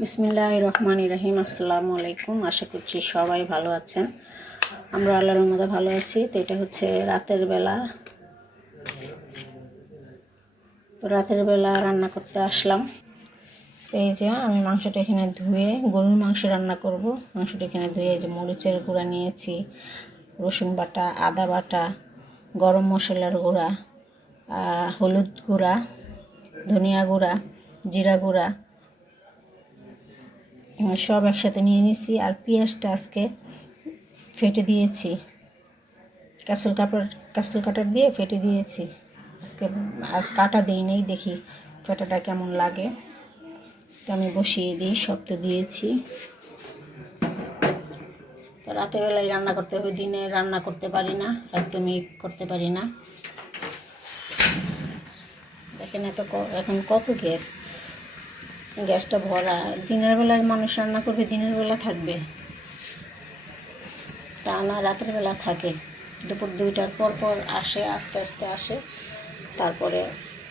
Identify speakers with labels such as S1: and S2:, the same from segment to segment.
S1: বিসমিল্লাহ রহমান ইরাহিম আসসালামু আলাইকুম আশা করছি সবাই ভালো আছেন। আমরা আল্লাহর মধ্যে ভালো আছি। তো এটা হচ্ছে রাতের বেলা। তো রাতের বেলা রান্না করতে আসলাম। এই যে আমি মাংসটা এখানে ধুয়ে, গরুর মাংস রান্না করব। মাংসটা এখানে ধুয়ে যে মরিচের গুঁড়া নিয়েছি, রসুন বাটা, আদা বাটা, গরম মশলার গুঁড়া হলুদ গুঁড়া, ধনিয়া গুঁড়া, জিরা গুঁড়া সব একসাথে নিয়ে নিছি আর পেঁয়াজটা আজকে ফেটে দিয়েছি। ক্যাপসুল কাপড়, ক্যাপসুল কাটার দিয়ে ফেটে দিয়েছি। আজকে আজ কাটা দিই নেই, দেখি ফেটাটা কেমন লাগে। তো আমি বসিয়ে দিই, সব তো দিয়েছি। তো রাতের বেলায় রান্না করতে হবে, দিনে রান্না করতে পারি না, একদমই করতে পারি না। দেখেন এত এখন কত গ্যাস? গ্যাসটা ভরা। দিনের বেলায় মানুষ রান্না করবে, দিনের বেলা থাকবে। তা না, রাতের বেলা থাকে। দুপুর দুইটার পর পর আসে, আস্তে আস্তে আসে। তারপরে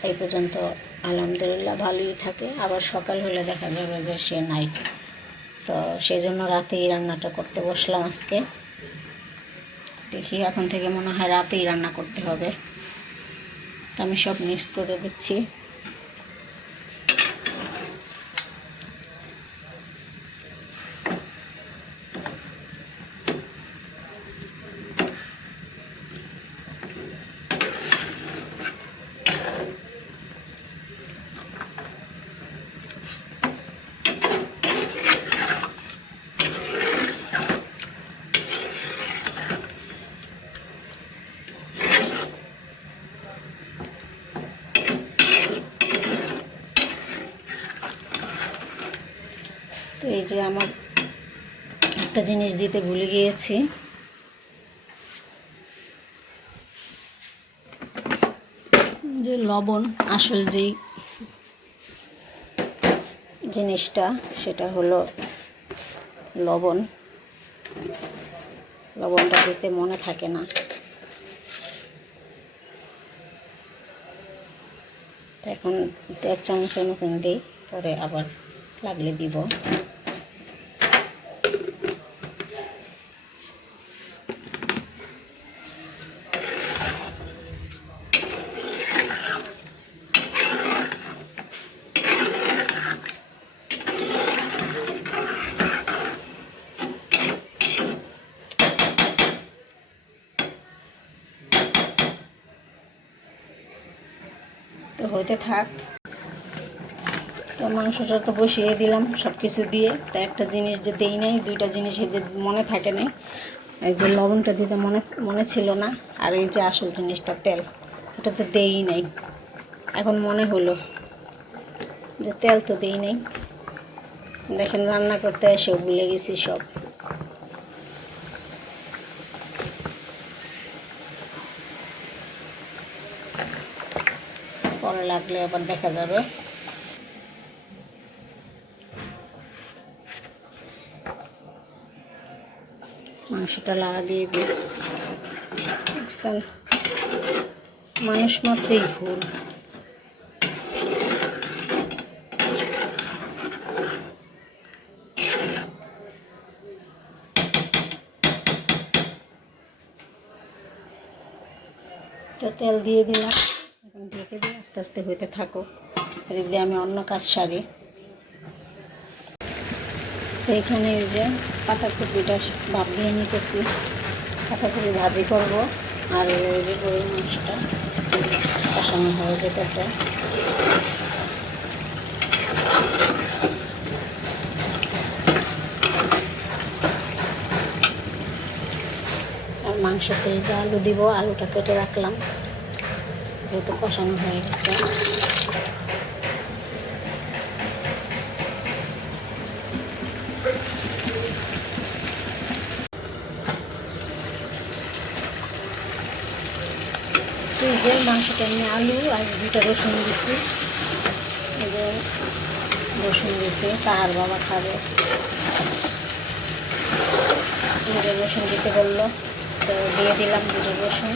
S1: এই পর্যন্ত আলহামদুলিল্লাহ ভালোই থাকে। আবার সকাল হলে দেখা যাবে যে সে নাই। তো সেই জন্য রাতেই রান্নাটা করতে বসলাম আজকে। দেখি এখন থেকে মনে হয় রাতেই রান্না করতে হবে। আমি সব মিক্স করে দিচ্ছি। যে আমার একটা জিনিস দিতে ভুলে গিয়েছি। যে লবণ, আসল যেই জিনিসটা, সেটা হলো লবণ। লবণটা দিতে মনে থাকে না। এখন দেড় চামচের মতন দিই, পরে আবার লাগলে দিব। তো থাক। তো মাংসটা তো বসিয়ে দিলাম সব কিছু দিয়ে। তা একটা জিনিস যে দেই নাই, দুইটা জিনিসের যে মনে থাকে নাই, এই যে লবণটা দিতে মনে মনে ছিল না, আর এই যে আসল জিনিসটা তেল, এটা তো দেই নাই। এখন মনে হলো যে তেল তো দেই নাই। দেখেন রান্না করতে এসেও ভুলে গেছি সব। পরে লাগলে আবার দেখা যাবে। মাংসটা লাগা দিয়ে দিই। মানুষ মাত্রই ভুল। তো তেল দিয়ে দিলাম। আস্তে আস্তে হইতে থাকো এদিক দিয়ে আমি অন্য কাজ সারি। তো এখানে এই যে পাতাকপিটা ভাপ দিয়ে নিতেছি। পাতাকপি ভাজি করব। আর ওই যে গরুর মাংসটা কষানো হয়ে যেতেছে। মাংসতে যে আলু দিব, আলুটা কেটে রাখলাম। যেহেতু কষানো হয়ে গেছে। যে মাংসটা আমি আলু আর দুটা রসুন দিচ্ছি যে রসুন দিচ্ছি তাহার বাবা খাবে। রসুন দিতে বলল, তো দিয়ে দিলাম দুটো রসুন।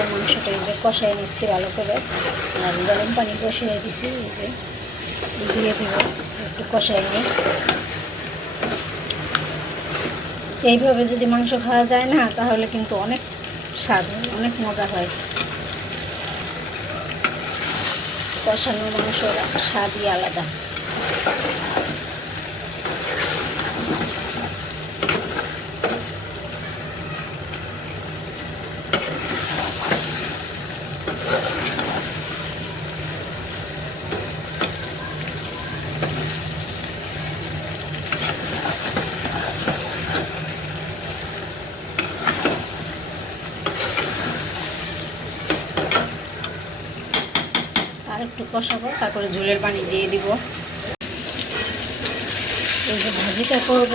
S1: তো মাংসটা এই যে কষাই নিচ্ছি ভালো করে। আর গরম পানি কষিয়ে দিছি, এই যে দিয়ে দিব, একটু কষাই নিই এইভাবে যদি মাংস খাওয়া যায় না, তাহলে কিন্তু অনেক স্বাদ, অনেক মজা হয়। কষানো মাংসর স্বাদই আলাদা আর একটু কষাবো তারপরে ঝোলের পানি দিয়ে দিব। এই যে ভাজিটা করব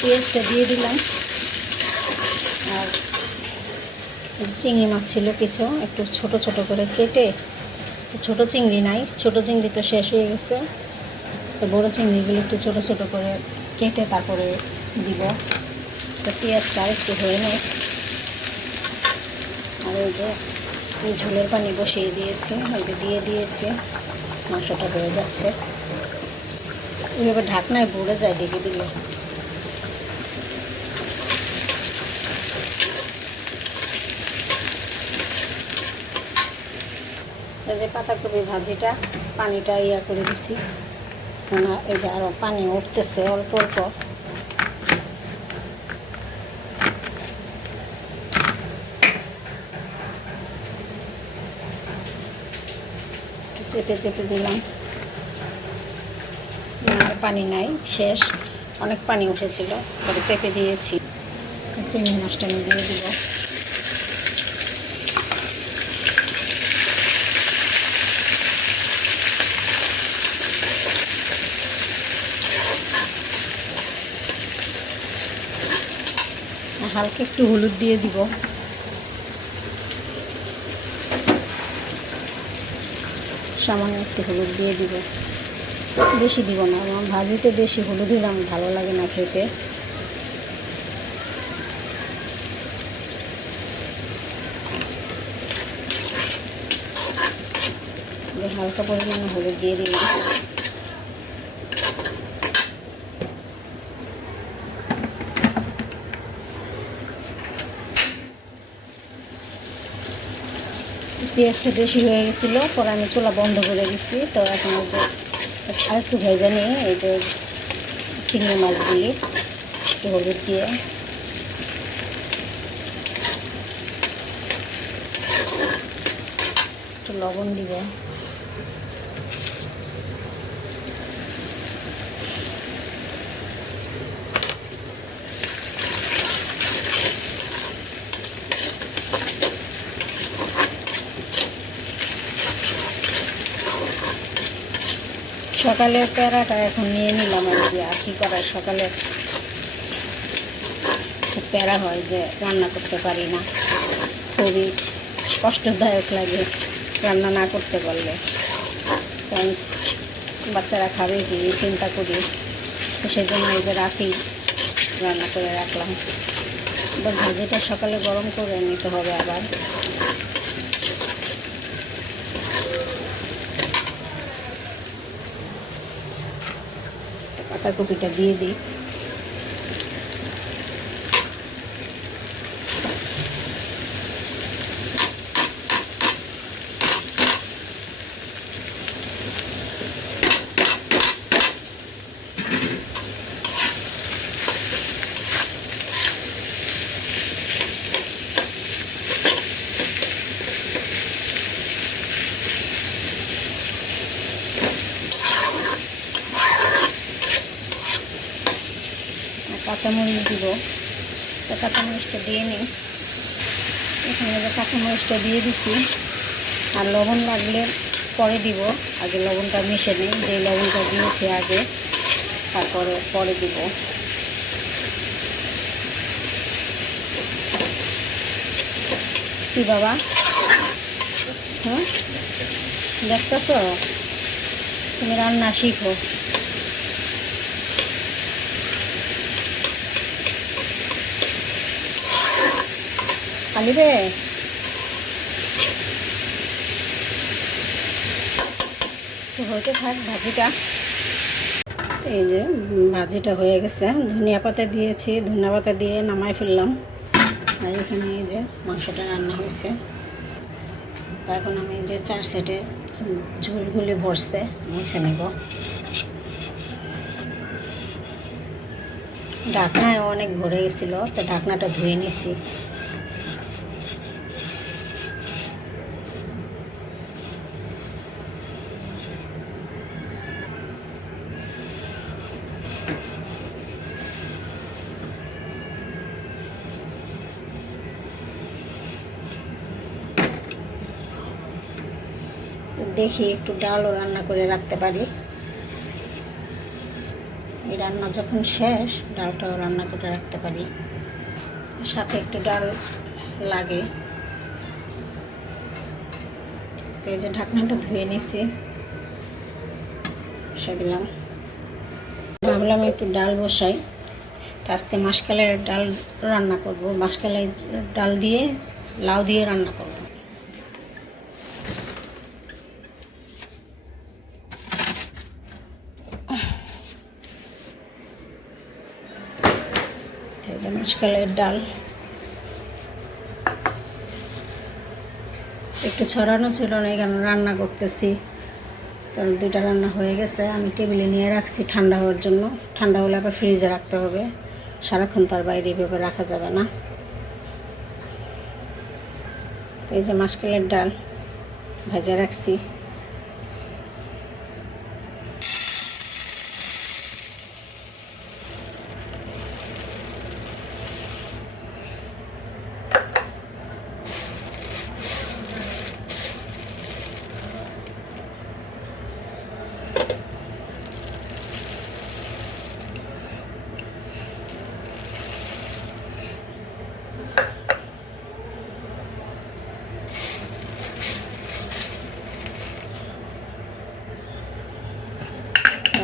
S1: পেঁয়াজটা দিয়ে দিলাম। আর চিংড়ি মাছ ছিল কিছু, একটু ছোট ছোট করে কেটে, ছোট চিংড়ি নাই, ছোট চিংড়ি তো শেষ হয়ে গেছে। তো বড়ো চিংড়িগুলো একটু ছোট ছোট করে কেটে তারপরে দিব। তো পেঁয়াজটা একটু হয়ে নেয় আর ওই যে ঝোলের পানি বসিয়ে দিয়েছি হয়তো দিয়ে দিয়েছি। মাংসটা হয়ে যাচ্ছে। এইভাবে ঢাকনায় ভরে যায় ডেকে দিলে এই যে পাতাকপি ভাজিটা, পানিটা ইয়া করে দিছি। না এই যে আরও পানি উঠতেছে অল্প অল্প। চেপে চেপে দিলাম। আর পানি নাই, শেষ। অনেক পানি উঠেছিল পরে চেপে দিয়েছি। চিংড়ি মাছটা আমি দিয়ে দিব। হালকা একটু হলুদ দিয়ে দিব। সামান্য একটু হলুদ দিয়ে দিব। বেশি দিব না, আমার ভাজিতে বেশি হলুদ দিলাম ভালো লাগে না খেতে। হালকা পরিমাণে হলুদ দিয়ে দিলাম। পেঁয়াজটা বেশি হয়ে গেছিল, পরে আমি চুলা বন্ধ করে দিচ্ছি তো এখন ওই যে আর একটু ভেজে নিয়ে এই যে চিংড়ি মাছগুলি, একটু হলুদ দিয়ে। একটু লবণ দিব। সকালের প্যারাটা এখন নিয়ে নিলাম আর কি আর কি করার সকালে। খুব প্যারা হয় যে রান্না করতে পারি না। খুবই কষ্টদায়ক লাগে রান্না না করতে পারলে। কারণ বাচ্চারা খাবে কি চিন্তা করি। তো সেই জন্য এই যে রাখি রান্না করে রাখলাম। এবার ভাজিটা সকালে গরম করে নিতে হবে আবার। পাতাকপিটা দিয়ে দিই আর কাঁচামরিচ দিব। তো কাঁচামরিচটা দিয়ে নিই। এখানে কাঁচামরিচটা দিয়ে দিছি, আর লবণ লাগলে পরে দিব। আগে লবণটা মিশে নিই যে লবণটা দিয়েছি আগে, তারপরে পরে দিব। কি বাবা? হ্যাঁ? দেখতেছ? তুমি রান্না শিখো। আলিবে তো হইতে থাক ভাজিটা। এই যে ভাজিটা হয়ে গেছে। ধনিয়া পাতা দিয়েছি, ধনিয়া পাতা দিয়ে নামাই ফেললাম। আর এখানে এই যে মাংসটা রান্না হয়েছে। এখন আমি যে চার সেটে ঝোলগুলি ভরছে, মুছে নেব। ঢাকনায় অনেক ভরে গেছিল, তো ঢাকনাটা ধুয়ে নিছি তো দেখি একটু ডালও রান্না করে রাখতে পারি। এই রান্না যখন শেষ, ডালটাও রান্না করে রাখতে পারি। সাথে একটু ডাল লাগে। এই যে ঢাকনাটা ধুয়ে নিছি। বসে দিলাম। ভাবলাম একটু ডাল বসাই। তো আজকে মাসকালের ডাল রান্না করব। মাসকালের ডাল দিয়ে লাউ দিয়ে রান্না করব। এই ডাল। একটু ছড়ানো ছিল না এখানে রান্না করতেছি। তার দুইটা রান্না হয়ে গেছে, আমি টেবিলে নিয়ে রাখছি ঠান্ডা হওয়ার জন্য। ঠান্ডা হলে আবার ফ্রিজে রাখতে হবে। সারাক্ষণ তার বাইরে এভাবে রাখা যাবে না। এই যে মাসকালের ডাল ভেজে রাখছি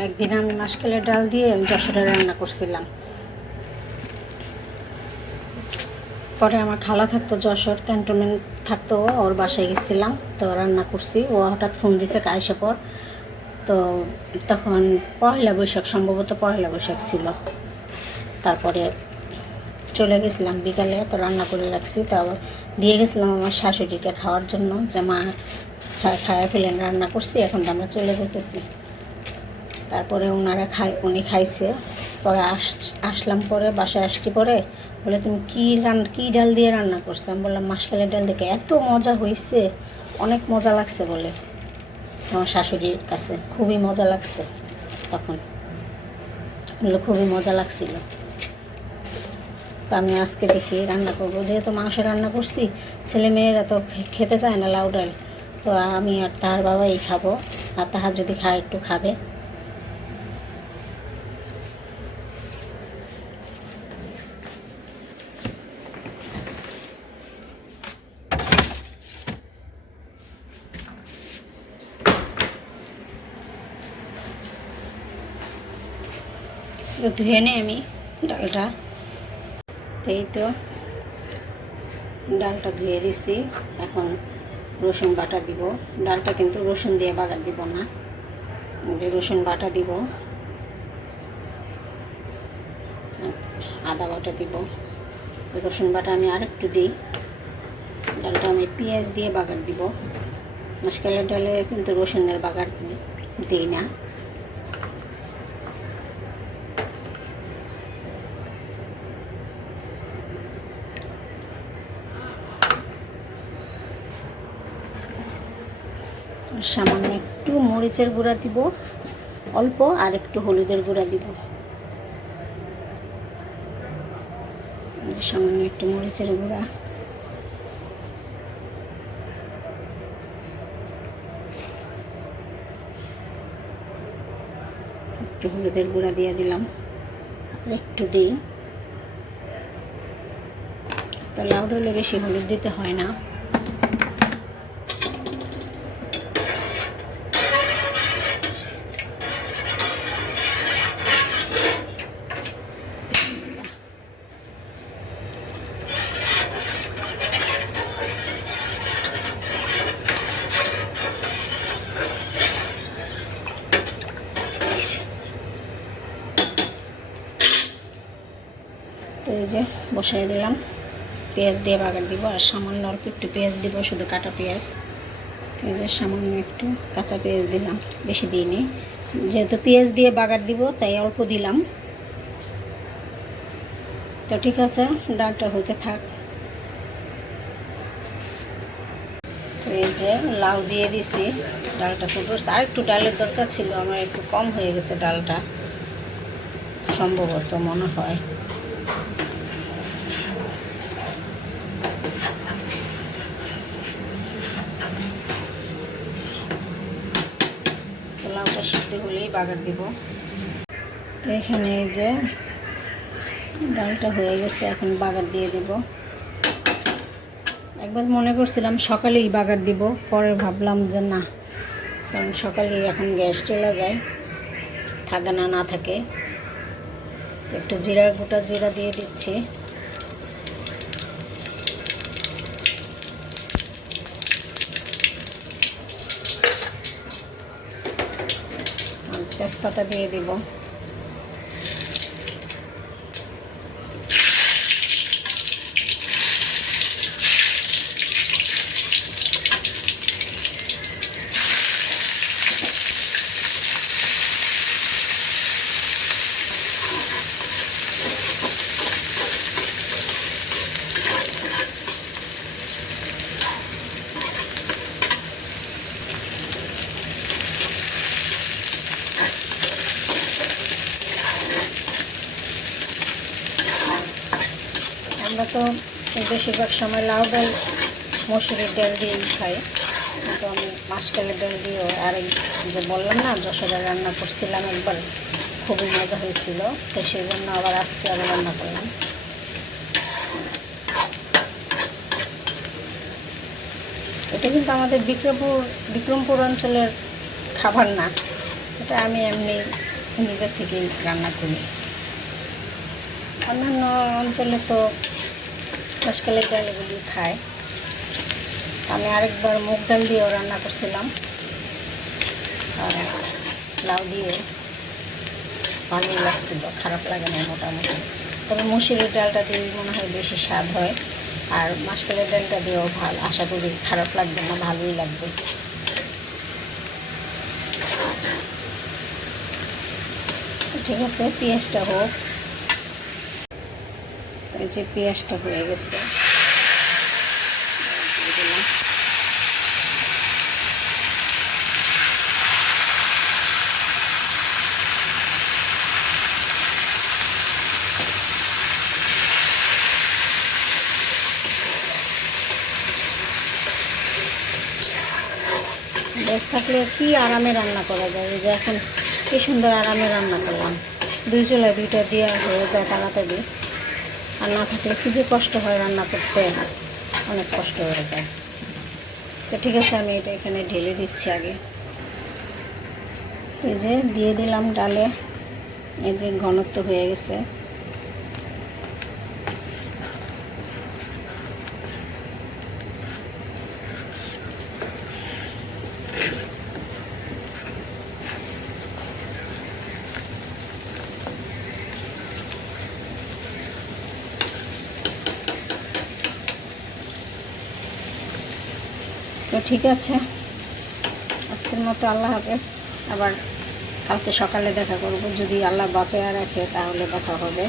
S1: একদিন আমি মাসকালের ডাল দিয়ে যশোরে রান্না করছিলাম। পরে আমার খালা থাকতো যশোর, ক্যান্টনমেন্ট থাকতো, ওর বাসায় গেছিলাম, তো রান্না করছি। ও হঠাৎ ফোন দিছে আইসা পর তো তখন পয়লা বৈশাখ, সম্ভবত পয়লা বৈশাখ ছিল। তারপরে চলে গেছিলাম বিকালে, তো রান্না করে রাখছি। তো দিয়ে গেছিলাম আমার শাশুড়িকে খাওয়ার জন্য যে মা খায়া ফেলেন, রান্না করছি, এখন তো আমরা চলে যেতেছি তারপরে ওনারা খাই, উনি খাইছে। পরে আস আসলাম পরে, বাসায় আসছি পরে, বলে, তুমি কী রান কী ডাল দিয়ে রান্না করছ? আমি বললাম, মাসকালের ডাল দেখে এত মজা হয়েছে অনেক মজা লাগছে বলে। আমার শাশুড়ির কাছে খুবই মজা লাগছে তখন। বলল, খুবই মজা লাগছিল। তো আমি আজকে দেখি রান্না করব। যেহেতু মাংস রান্না করছি, ছেলে মেয়েরা তো খেতে চায় না লাউ ডাল, তো আমি আর তার বাবাই খাব, আর তাহার যদি খায় একটু খাবে। ধুয়ে নিই আমি ডালটা। এই তো ডালটা ধুয়ে দিছি। এখন রসুন বাটা দিব। ডালটা কিন্তু রসুন দিয়ে বাটা দিব না। যে রসুন বাটা দিব। আদা বাটা দিব। রসুন বাটা আমি আর একটু দিই। ডালটা আমি পেঁয়াজ দিয়ে বাগার দিব। মাসকালের ডালে কিন্তু রসুনের বাগার দিই না। সামান্য একটু মরিচের গুঁড়া দিব, অল্প আর একটু হলুদের গুঁড়া দিব। সামান্য একটু মরিচের গুঁড়া। একটু হলুদের গুঁড়া দিয়ে দিলাম, আর একটু দিই। তো লাউ হলে বেশি হলুদ দিতে হয় না। যে বসাই দিলাম। পেঁয়াজ দিয়ে বাগার দিব আর সামান্য অল্প একটু পেঁয়াজ দিব, শুধু কাটা পেঁয়াজ। যে সামান্য একটু কাঁচা পেঁয়াজ দিলাম, বেশি দিইনি। যেহেতু পেঁয়াজ দিয়ে বাগার দিব, তাই অল্প দিলাম। তো ঠিক আছে, ডালটা হতে থাক। এই যে লাউ দিয়ে দিছি, ডালটা ফুটে আর একটু ডালের দরকার ছিল, আমার একটু কম হয়ে গেছে ডালটা। সম্ভবত মনে হয় তো হলেই বাগার দিব। এখানে যে ডালটা হয়ে গেছে, এখন বাগার দিয়ে দিব। একবার মনে করছিলাম সকালেই বাগার দিব, পরে ভাবলাম যে না, কারণ সকালে এখন গ্যাস চলে যায়, থাকে না না থাকে। একটু জিরা গোটা জিরা দিয়ে দিচ্ছি আর তেজপাতা দিয়ে দিব আমরা তো বেশিরভাগ সময় লাউ ডাল, মসুরির ডাল দিয়েই খাই। কিন্তু আমি মাসকালের ডাল দিয়েও আর এই যে বললাম না, যশোরে রান্না করছিলাম একবার, খুবই মজা হয়েছিল। তো সেই জন্য আবার আজকে আবার রান্না করলাম। এটা কিন্তু আমাদের বিক্রমপুর বিক্রমপুর অঞ্চলের খাবার না। এটা আমি এমনি নিজের থেকেই রান্না করি। অন্যান্য অঞ্চলে তো মাসকালের ডাল এগুলি খায়। আমি আরেকবার মুগ ডাল দিয়েও রান্না করছিলাম। আর লাউ দিয়ে ভালোই লাগছিল, খারাপ লাগে না মোটামুটি। তবে মুসুরির ডালটা দিয়ে মনে হয় বেশি স্বাদ হয়। আর মাসকালের ডালটা দিয়েও ভালো, আশা করি খারাপ লাগবে না, ভালোই লাগবে। ঠিক আছে, পেঁয়াজটা হোক যে পেঁয়াজটা হয়ে গেছে। গ্যাস থাকলে কি আরামে রান্না করা যায়। যে এখন কি সুন্দর আরামে রান্না করলাম। দুই চুলায় দুইটা দিয়ে হয়ে যায় তাড়াতাড়ি আর না থাকলে কী যে কষ্ট হয় রান্না করতে? অনেক কষ্ট হয়ে যায়। তো ঠিক আছে, আমি এটা এখানে ঢেলে দিচ্ছি আগে। এই যে দিয়ে দিলাম ডালে। এই যে ঘনত্ব হয়ে গেছে। ঠিক আছে। আজকের মতো আল্লাহ হাফেজ। আবার কালকে সকালে দেখা করব। যদি আল্লাহ বাঁচায় রাখে, তাহলে দেখা হবে।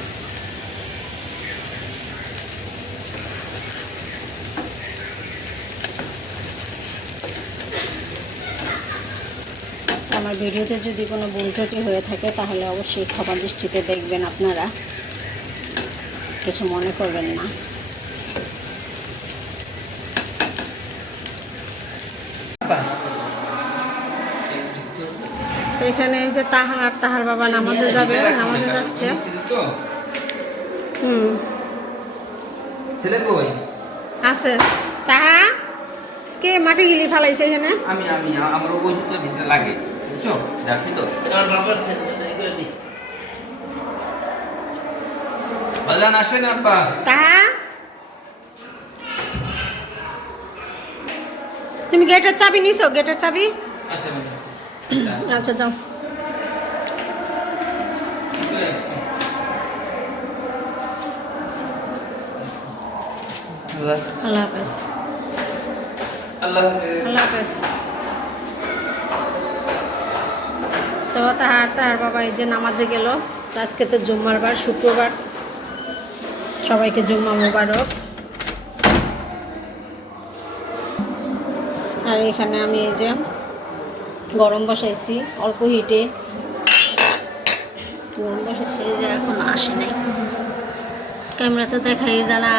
S1: আমার ভিডিওতে যদি কোনো ত্রুটি হয়ে থাকে, তাহলে অবশ্যই ক্ষমা দৃষ্টিতে দেখবেন আপনারা। কিছু মনে করবেন না। এখানে যে তাহার তাহার বাবা নামাজে যাবে নামাজে যাচ্ছে। হুম।
S2: ছেলে কই?
S1: আছে। তাহা? কে মাটি গিলি ফালাইছে এখানে?
S2: আমি আমি আমার ওই জুতো ভিতরে লাগে বুঝছ? জার্সি তো।
S3: আমার বাবার
S2: বাজান আসেন আব্বা।
S1: তাহা? তুমি গেটের চাবি নিছো? গেটের চাবি?
S2: আছে।
S1: আচ্ছা যাও আল্লাহ হাফেজ
S2: আল্লাহ হাফেজ
S1: তো তাহার তাহার বাবা এই যে নামাজে গেল আজকে তো জুম্মার বার শুক্রবার। সবাইকে জুম্মা মোবারক। আর এখানে আমি এই যে গরম বসাইছি, অল্প হিটে। গরম বসাইছি এখন আসে নাই। ক্যামেরা তো দেখাই জানা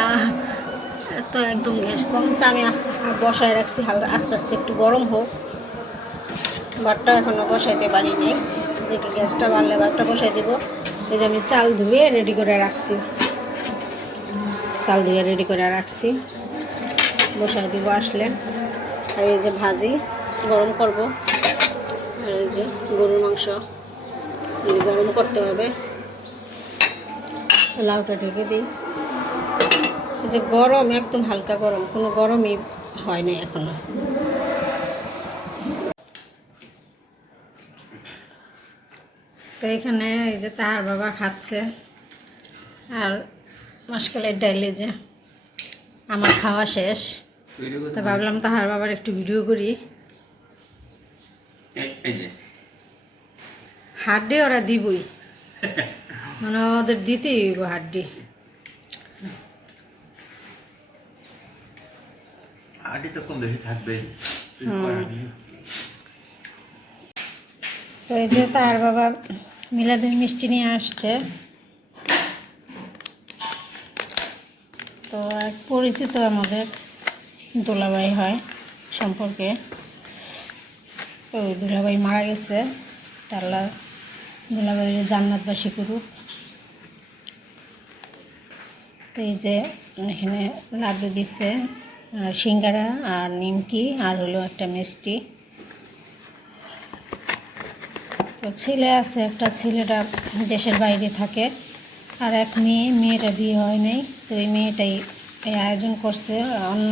S1: তো একদম গ্যাস কম। তা আমি আস্তে বসায় রাখছি, হালকা আস্তে আস্তে একটু গরম হোক। ভাতটা এখনও বসাইতে পারিনি দেখি গ্যাসটা বাড়লে ভাতটা বসাই দেবো। এই যে আমি চাল ধুয়ে রেডি করে রাখছি। চাল ধুয়ে রেডি করে রাখছি। বসাই দিব আসলে। এই যে ভাজি, গরম করব। আর এই যে গরুর মাংস গরম করতে হবে। লাউটা ঢেকে দিই। এই যে গরম, একদম হালকা গরম, কোনো গরমই হয় নাই এখনও। তো এখানে এই যে তাহার বাবা খাচ্ছে, আর মাসকালের ডাইলে যে আমার খাওয়া শেষ। তা ভাবলাম তাহার বাবার একটু ভিডিও করি।
S2: এই যে।
S1: হাড্ডি ওরা দিবই। মানে ওদের দিতেই হইব হাড্ডি।
S2: তো কম বেশি থাকবে
S1: তো এই যে তার বাবা মিলাদের মিষ্টি নিয়ে আসছে। তো এক পরিচিত আমাদের দোলাবাই হয় সম্পর্কে। ওই দুলাভাই মারা গেছে। তাহলে দুলাভাইয়ের জান্নাতবাসী করুক। তো এই যে এখানে লাড্ডু দিচ্ছে আর সিঙ্গারা আর নিমকি আর হলো একটা মিষ্টি। তো ছেলে আছে, একটা ছেলেটা দেশের বাইরে থাকে। আর এক মেয়ে, মেয়েটা বিয়ে হয় নাই। তো এই মেয়েটাই এই আয়োজন করছে, অন্য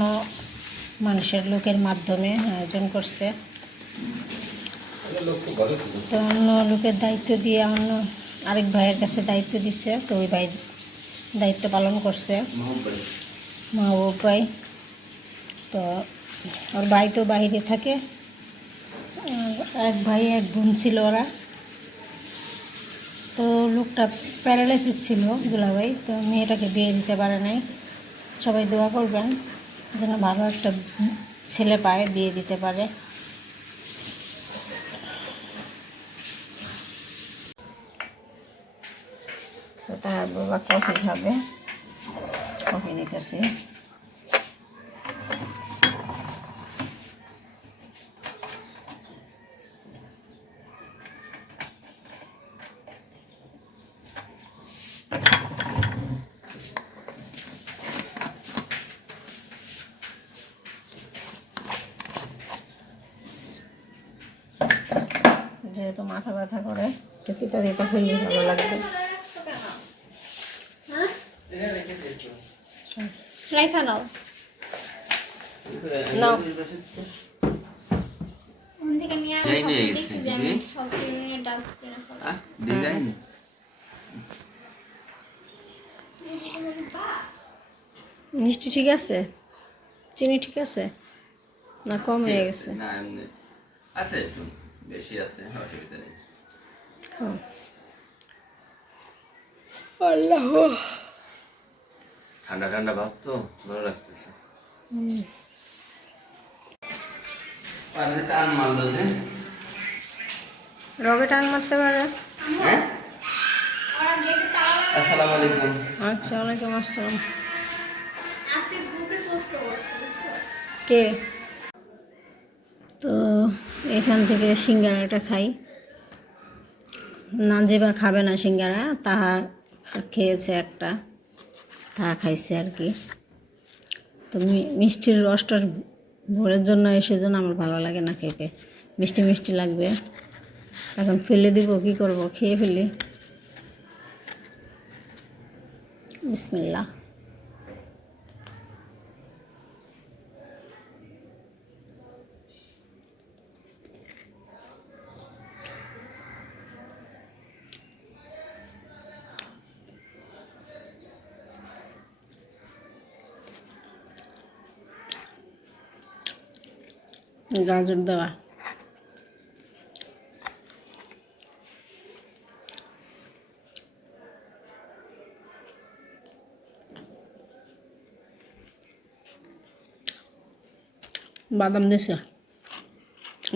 S1: মানুষের লোকের মাধ্যমে আয়োজন করছে। তো। অন্য লোকের দায়িত্ব দিয়ে অন্য আরেক ভাইয়ের কাছে দায়িত্ব দিচ্ছে তো ওই ভাই দায়িত্ব পালন করছে। মা ও ভাই। তো ওর ভাই তো বাইরে থাকে। এক ভাই এক বোন ছিল ওরা। তো লোকটা প্যারালাইসিস ছিল দুলাভাই তো মেয়েটাকে বিয়ে দিতে পারে নাই। সবাই দোয়া করবেন যেন ভালো একটা ছেলে পায় বিয়ে দিতে পারে। তার বাবা কফি খাবে। কফি যেহেতু মাথা ব্যথা করে একটু পিতা দিতে হইলে ভালো লাগবে
S4: রাইখা নাও
S1: নাও
S4: ওখান থেকে নিয়ে আমি
S2: যাই নিয়ে
S4: সব
S2: গেছে,
S4: দেখছি যে আমি
S2: বুঝলি?
S4: সব ডাস্টবিনে ফেলা
S2: ডিজাইন
S1: মিষ্টি ঠিক আছে? চিনি ঠিক আছে? না কম হয়ে গেছে।
S2: না এমনি আছে একটু বেশি আছে অসুবিধা নেই।
S1: আল্লাহ।
S2: ঠান্ডা ঠান্ডা ভাব তো ভালো লাগতেছে।
S1: রবে টান মারতে পারে?
S2: হ্যাঁ? আসসালামু আলাইকুম।
S1: আচ্ছা ওয়ালাইকুম আসসালাম। কে? তো এখান থেকে সিঙ্গারাটা খাই। না যে বা খাবে না সিঙ্গারা তাহা খেয়েছে একটা। তাহা খাইছে আর কি। তো মিষ্টির রসটা ভোরের জন্য এসে জন্য আমার ভালো লাগে না খেতে। মিষ্টি মিষ্টি লাগবে। এখন ফেলে দিব, কি করব? খেয়ে ফেলি। বিসমিল্লা গাজর দেওয়া। বাদাম দিছে।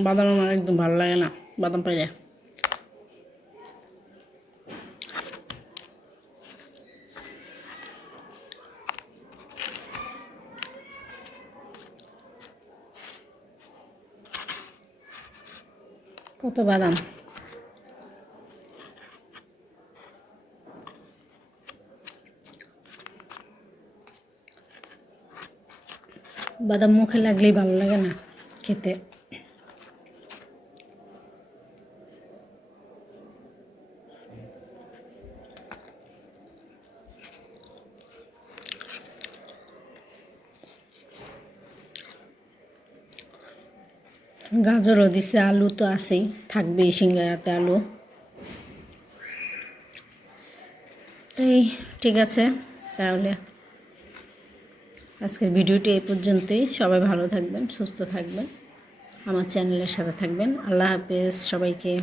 S1: বাদাম আমার একদম ভালো লাগে না। বাদাম পাইলে। কত বাদাম? বাদাম মুখে লাগলেই ভালো লাগে না খেতে। গাজরও দিছে, আলু তো আছেই, থাকবে সিঙ্গারাতে আলু। তাই ঠিক আছে, তাহলে আজকের ভিডিওটি এই পর্যন্তই। সবাই ভালো থাকবেন, সুস্থ থাকবেন, আমার চ্যানেলের সাথে থাকবেন। আল্লাহ হাফেজ, সবাইকে।